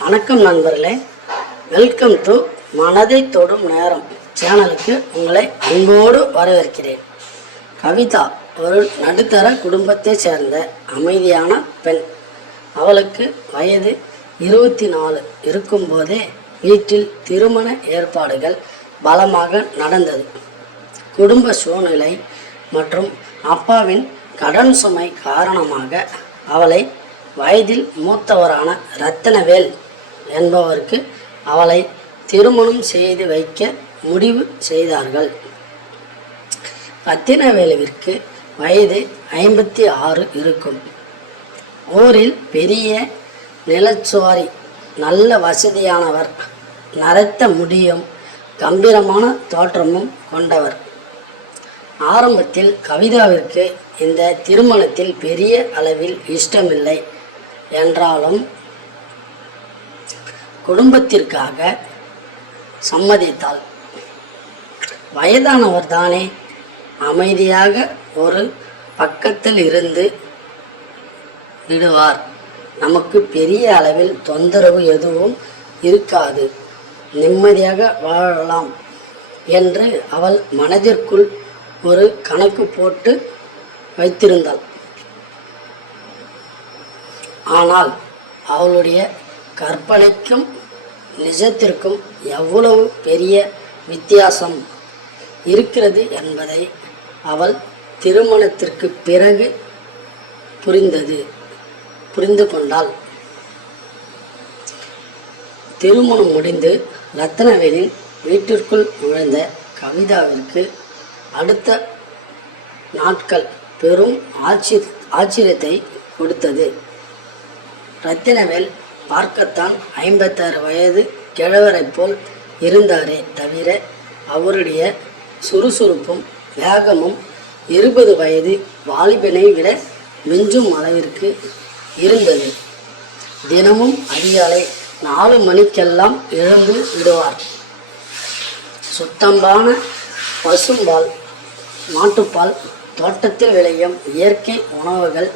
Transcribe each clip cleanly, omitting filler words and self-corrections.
வணக்கம் நண்பர்களே, welcome to மனதை தொடும் நேரம் சேனலுக்கு உங்களை அன்போடு வரவேற்கிறேன். கவிதா ஒரு நடுத்தர குடும்பத்தை சேர்ந்த அமைதியான பெண். அவளுக்கு வயது 24 இருக்கும்போதே வீட்டில் திருமண ஏற்பாடுகள் பலமாக நடந்தது. குடும்ப சூழ்நிலை மற்றும் அப்பாவின் கடன் சுமை காரணமாக அவளை வயதில் மூத்தவரான ரத்தினவேல் என்பவருக்கு அவளை திருமணம் செய்து வைக்க முடிவு செய்தார்கள். ரத்தினவேலுவிற்கு வயது 56 இருக்கும். ஊரில் பெரிய நிலச்சுவாரி, நல்ல வசதியானவர், நரைத்த முடியும், கம்பீரமான தோற்றமும் கொண்டவர். ஆரம்பத்தில் கவிதாவிற்கு இந்த திருமணத்தில் பெரிய அளவில் இஷ்டமில்லை என்றாலும் குடும்பத்திற்காக சம்மதித்தாள். வயதானவர் தானே, அமைதியாக ஒரு பக்கத்தில் இருந்து விடுவார், நமக்கு பெரிய அளவில் தொந்தரவு எதுவும் இருக்காது, நிம்மதியாக வாழலாம் என்று அவள் மனதிற்குள் ஒரு கணக்கு போட்டு வைத்திருந்தாள். ஆனால் அவளுடைய கற்பனைக்கும் நிஜத்திற்கும் எவ்வளவு பெரிய வித்தியாசம் இருக்கிறது என்பதை அவள் திருமணத்திற்கு பிறகு புரிந்து கொண்டாள். திருமணம் முடிந்து ரத்தினவேலின் வீட்டிற்குள் நுழைந்த கவிதாவிற்கு அடுத்த நாட்கள் பெரும் ஆச்சரியத்தை கொடுத்தது. ரத்தினவேல் பார்க்கத்தான் 56 வயது கிழவரை போல் இருந்தாரே தவிர அவருடைய சுறுசுறுப்பும் வேகமும் 20 வயது வாலிபனை விட மிஞ்சும் அளவிற்கு இருந்தது. தினமும் அதிகாலை 4 மணிக்கெல்லாம் எழுந்து விடுவார். சுத்தமான பசும்பால், மாட்டுப்பால், தோட்டத்தில் விளையும் இயற்கை உணவுகள்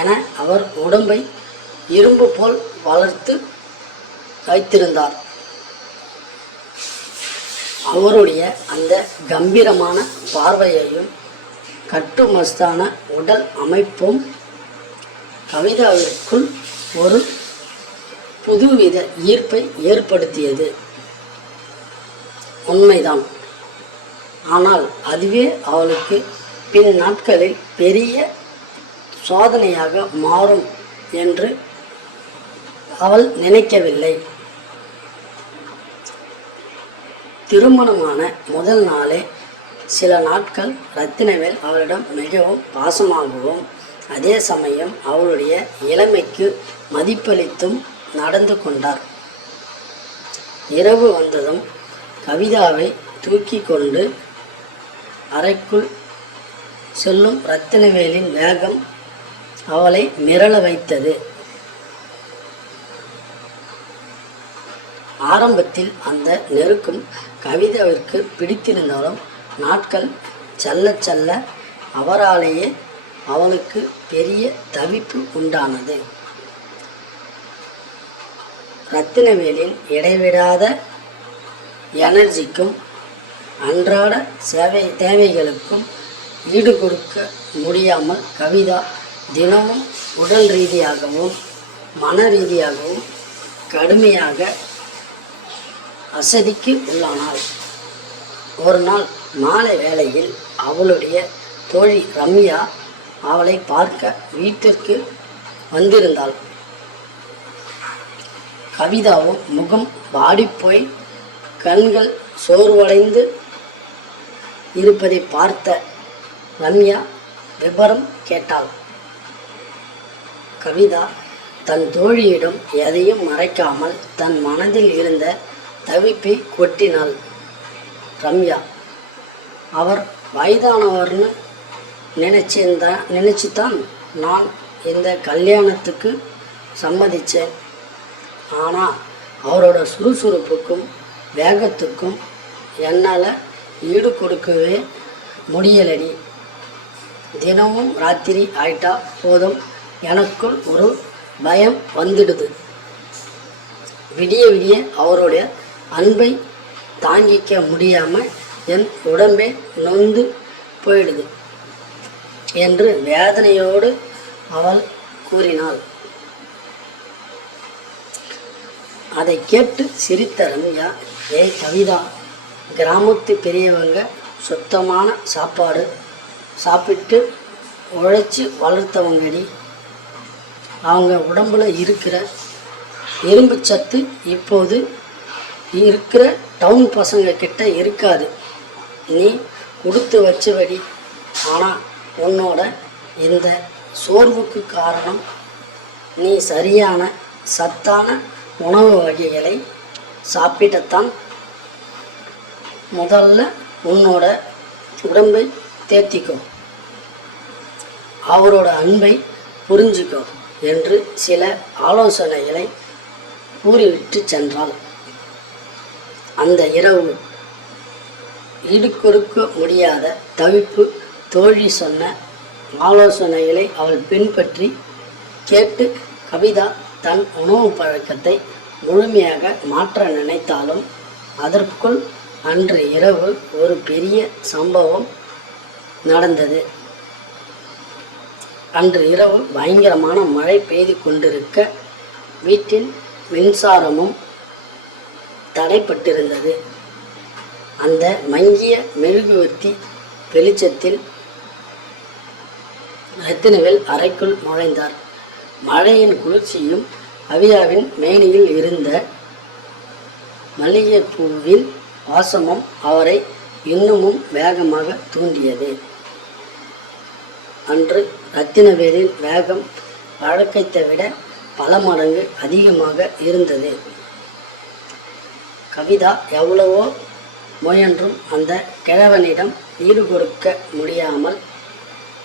என அவர் உடம்பை இரும்பு போல் வளர்த்து வைத்திருந்தார். அவருடைய அந்த கம்பீரமான பார்வையையும் கட்டுமஸ்தான உடல் அமைப்பும் கவிதாவிற்குள் ஒரு புதுவித ஈர்ப்பை ஏற்படுத்தியது. உண்மைதான். ஆனால் அதுவே அவளுக்கு பின் நாட்களில் பெரிய சோதனையாக மாறும் என்று அவள் நினைக்கவில்லை. திருமணமான முதல் நாளே சில நாட்கள் ரத்தினவேல் அவளிடம் மிகவும் பாசமாகவும் அதே சமயம் அவளுடைய இளமைக்கு மதிப்பளித்தும் நடந்து கொண்டார். இரவு வந்ததும் கவிதாவை தூக்கி கொண்டு அறைக்குள் செல்லும் ரத்தினவேலின் வேகம் அவளை மிரள வைத்தது. ஆரம்பத்தில் அந்த நெருக்கம் கவிதாவிற்கு பிடித்திருந்தாலும் நாட்கள் செல்ல செல்ல அவராலேயே அவளுக்கு பெரிய தவிப்பு உண்டானது. ரத்தினவேலின் இடைவிடாத எனர்ஜிக்கும் அன்றாட தேவைகளுக்கும் ஈடு கொடுக்க முடியாமல் கவிதா தினமும் உடல் ரீதியாகவும் மன ரீதியாகவும் கடுமையாக அசதிக்கு உள்ளானாள். ஒரு நாள் மாலை வேளையில் அவளுடைய தோழி ரம்யா அவளை பார்க்க வீட்டிற்கு வந்திருந்தாள். கவிதாவும் முகம் வாடிப்போய் கண்கள் சோர்வடைந்து இருப்பதை பார்த்த ரம்யா விபரம் கேட்டாள். கவிதா தன் தோழியிடம் எதையும் மறைக்காமல் தன் மனதில் இருந்த தவிப்பை கொட்டினாள். ரம்யா, அவர் வயதானவர்னு நினைச்சுதான் நான் இந்த கல்யாணத்துக்கு சம்மதித்தேன். ஆனால் அவரோட சுறுசுறுப்புக்கும் வேகத்துக்கும் என்னால் ஈடு கொடுக்கவே முடியலடி. தினமும் ராத்திரி ஆயிட்டா போதும் எனக்குள் ஒரு பயம் வந்துடுது. விடிய விடிய அவருடைய அன்பை தாங்கிக்க முடியாமல் என் உடம்பே நொந்து போயிடுது என்று வேதனையோடு அவள் கூறினாள். அதை கேட்டு சிரித்த ரம்யா, ஏய் கவிதா, கிராமத்து பெரியவங்க சுத்தமான சாப்பாடு சாப்பிட்டு உழைச்சி வளர்த்தவங்கடி. அவங்க உடம்புல இருக்கிற இரும்பு சத்து இப்போது இருக்கிற டவுன் பசங்க கிட்ட இருக்காது. நீ கொடுத்து வச்சபடி. ஆனால் உன்னோட இந்த சோர்வுக்கு காரணம் நீ சரியான சத்தான உணவு வகைகளை சாப்பிடத்தான். முதல்ல உன்னோட உடம்பை தேத்திக்கோ, அவரோட அன்பை புரிஞ்சுக்கோ என்று சில ஆலோசனைகளை கூறிவிட்டு சென்றாள். அந்த இரவு ஈடுகொடுக்க முடியாத தவிப்பு. தோழி சொன்ன ஆலோசனைகளை அவள் பின்பற்றி கேட்டு கவிதா தன் உணவு பழக்கத்தை முழுமையாக மாற்ற நினைத்தாலும் அதற்குள் அன்று இரவு ஒரு பெரிய சம்பவம் நடந்தது. அன்று இரவு பயங்கரமான மழை பெய்து கொண்டிருக்க வீட்டில் மின்சாரமும் தடைப்பட்டிருந்தது. அந்த மங்கிய மெழுகுவர்த்தி வெளிச்சத்தில் ரத்தினவேல் அறைக்குள் நுழைந்தார். மழையின் குளிர்ச்சியும் கவிதாவின் மேனியில் இருந்த மல்லிகைப்பூவின் வாசமும் அவரை இன்னமும் வேகமாக தூண்டியது. அன்று ரத்தினவேலின் வேகம் வழக்கத்தை விட பல மடங்கு அதிகமாக இருந்தது. கவிதா எவ்வளவோ முயன்றும் அந்த கிழவனிடம் ஈடு கொடுக்க முடியாமல்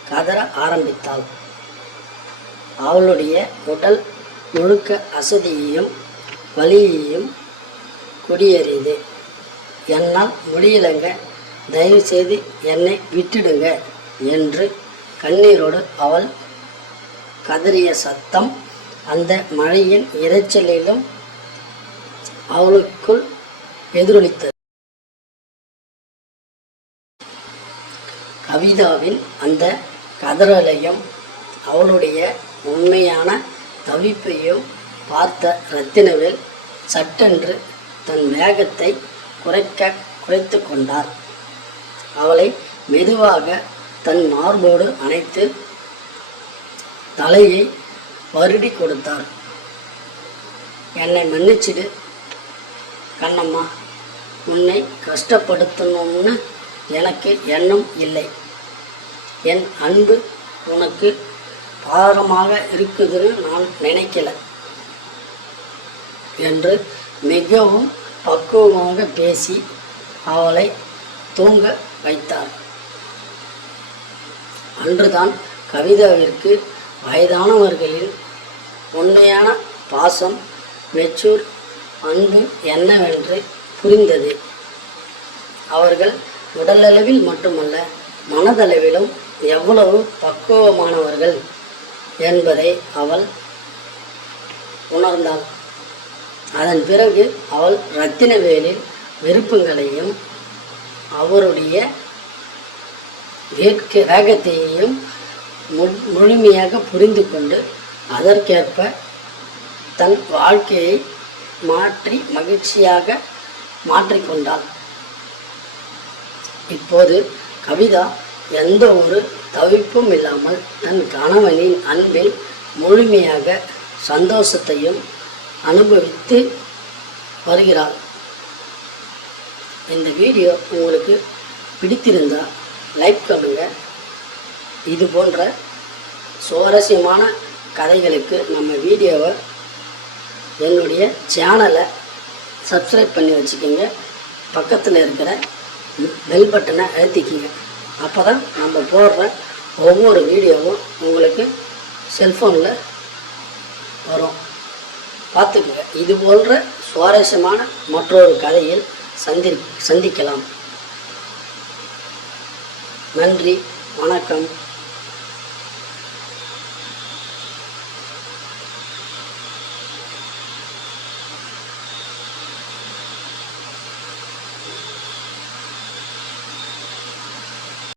கதற ஆரம்பித்தாள். அவளுடைய உடல் முழுக்க அசதியையும் வலியையும் குடியேறியது. என்னால் முடியலைங்க, தயவு செய்து என்னை விட்டுடுங்க என்று கண்ணீரோடு அவள் கதறிய சத்தம் அந்த மழையின் இரைச்சலிலும் அவளுக்குள் எதிரொலித்தது. கவிதாவின் அந்த கதறலையும் அவளுடைய உண்மையான தவிப்பையும் பார்த்த ரத்தினவேல் சட்டென்று தன் வேகத்தை குறைத்து கொண்டார். அவளை மெதுவாக தன் மார்போடு அணைத்து தலையை வருடி கொடுத்தார். என்னை மன்னிச்சிடு கண்ணம்மா, உன்னை கஷ்டப்படுத்தணும்னு எனக்கு எண்ணம் இல்லை. என் அன்பு உனக்கு பாரமாக இருக்குதுன்னு நான் நினைக்கல என்று மிகவும் பக்குவமாக பேசி அவளை தூங்க வைத்தார். அன்றுதான் கவிதாவிற்கு வயதானவர்களின் உண்மையான பாசம், மெச்சூர் அன்பு என்னவென்று புரிந்தது. அவர்கள் உடலளவில் மட்டுமல்ல, மனதளவிலும் எவ்வளவு பக்குவமானவர்கள் என்பதை அவள் உணர்ந்தாள். அதன் பிறகு அவள் ரத்தினவேலின் விருப்பங்களையும் அவருடைய வேகத்தையும் முழுமையாக புரிந்து கொண்டு அதற்கேற்ப தன் வாழ்க்கையை மாற்றி மகிழ்ச்சியாக மாற்றிக்கொண்டாள். இப்போது கவிதா எந்த ஒரு தவிப்பும் இல்லாமல் தன் கணவனின் அன்பில் முழுமையாக சந்தோஷத்தையும் அனுபவித்து வருகிறாள். இந்த வீடியோ உங்களுக்கு பிடித்திருந்தால் லைக் பண்ணுங்க. இது போன்ற சுவாரஸ்யமான கதைகளுக்கு நம்ம வீடியோவை என்னுடைய சேனலை சப்ஸ்கிரைப் பண்ணி வச்சுக்கோங்க. பக்கத்தில் இருக்கிற பெல் பட்டனை அழுத்திக்கிங்க. அப்போ தான் நம்ம போடுற ஒவ்வொரு வீடியோவும் உங்களுக்கு செல்ஃபோனில் வரும். பார்த்துக்குங்க. இது போன்ற சுவாரஸ்யமான மற்றொரு கதையில் சந்திக்கலாம். நன்றி, வணக்கம்.